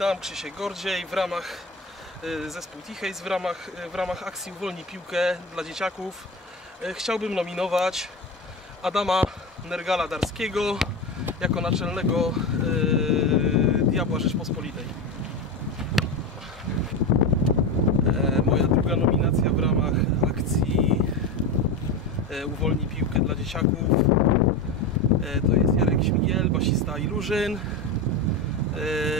Witam, Krzysiek Gordziej w ramach y, zespół Tichejs w ramach, y, w ramach akcji Uwolnij Piłkę dla dzieciaków. Y, Chciałbym nominować Adama Nergala Darskiego jako naczelnego Diabła Rzeczpospolitej. E, Moja druga nominacja w ramach akcji e, Uwolnij Piłkę dla dzieciaków e, to jest Jarek Śmigiel, basista Ilużyn.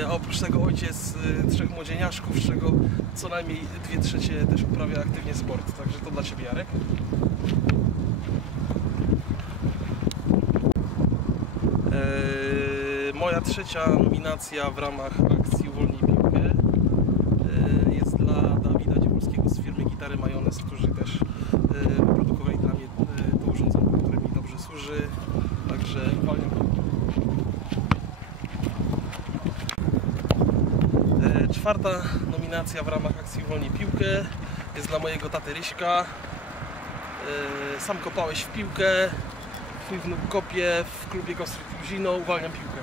A oprócz tego ojciec e, trzech młodzieniaszków, z czego co najmniej dwie trzecie też uprawia aktywnie sport. Także to dla Ciebie Jarek. E, Moja trzecia nominacja w ramach akcji Uwolnij Piłkę e, jest dla Dawida Dziewolskiego z firmy Gitary Majonez, którzy też e, wyprodukowali dla mnie e, to urządzenie, które mi dobrze służy. Także uwalniam piłkę. E, Czwarta nominacja w ramach akcji Uwolnij Piłkę jest dla mojego taty Ryśka. E, Sam kopałeś w piłkę, twój wnuk kopie w klubie Kostry Zino, uwalniam piłkę.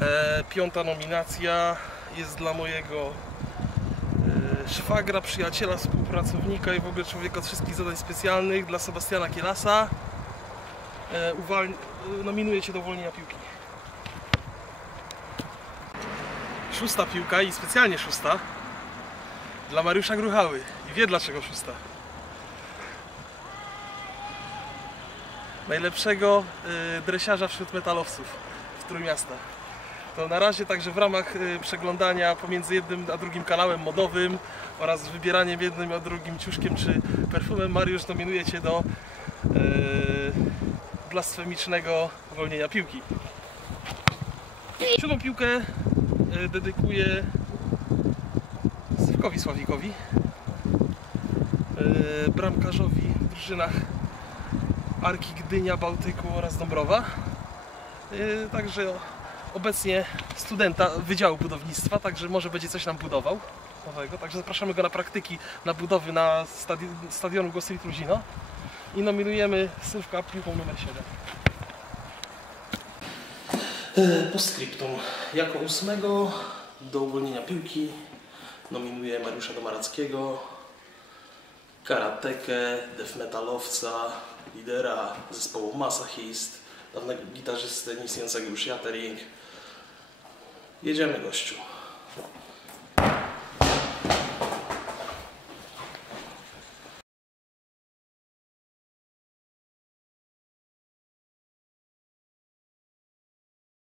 E, Piąta nominacja jest dla mojego e, szwagra, przyjaciela, współpracownika i w ogóle człowieka od wszystkich zadań specjalnych dla Sebastiana Kielasa. Uwalni- nominuję Cię do uwolnienia piłki. Szósta piłka i specjalnie szósta dla Mariusza Gruchały. I wie dlaczego szósta. Najlepszego y, dresiarza wśród metalowców w Trójmiasta. To na razie także w ramach y, przeglądania pomiędzy jednym a drugim kanałem modowym oraz wybieraniem jednym a drugim ciuszkiem czy perfumem Mariusz nominuje Cię do y, blasfemicznego uwolnienia piłki. Siódmą piłkę dedykuję Sywkowi Sławikowi, y, bramkarzowi w drużynach Arki Gdynia, Bałtyku oraz Dąbrowa. Y, Także obecnie studenta Wydziału Budownictwa, także może będzie coś nam budował nowego. Także zapraszamy go na praktyki na budowy na stadi stadionu Gosli Truzino i nominujemy Sylwka piłką numer 7. Postscriptum. Jako ósmego do uwolnienia piłki nominuję Mariusza Domarackiego, karatekę, death metalowca, lidera zespołu Masachist, dawnego gitarzystę nieistniejącego już Jattering. Jedziemy gościu.